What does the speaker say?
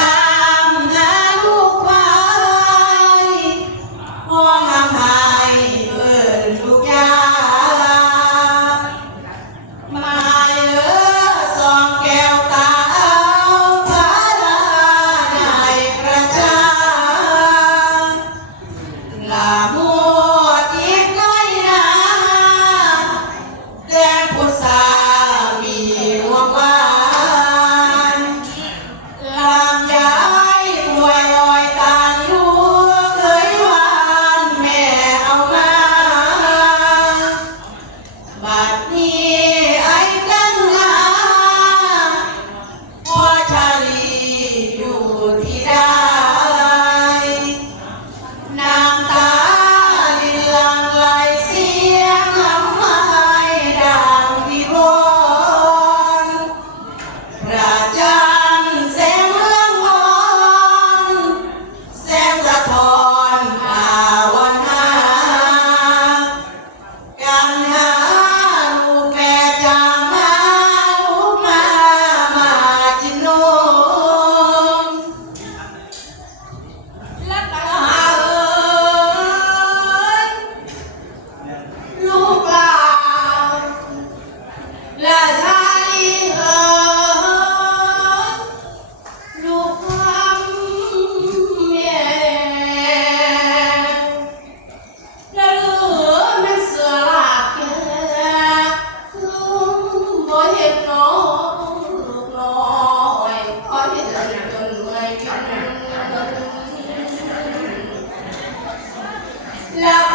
아 Love.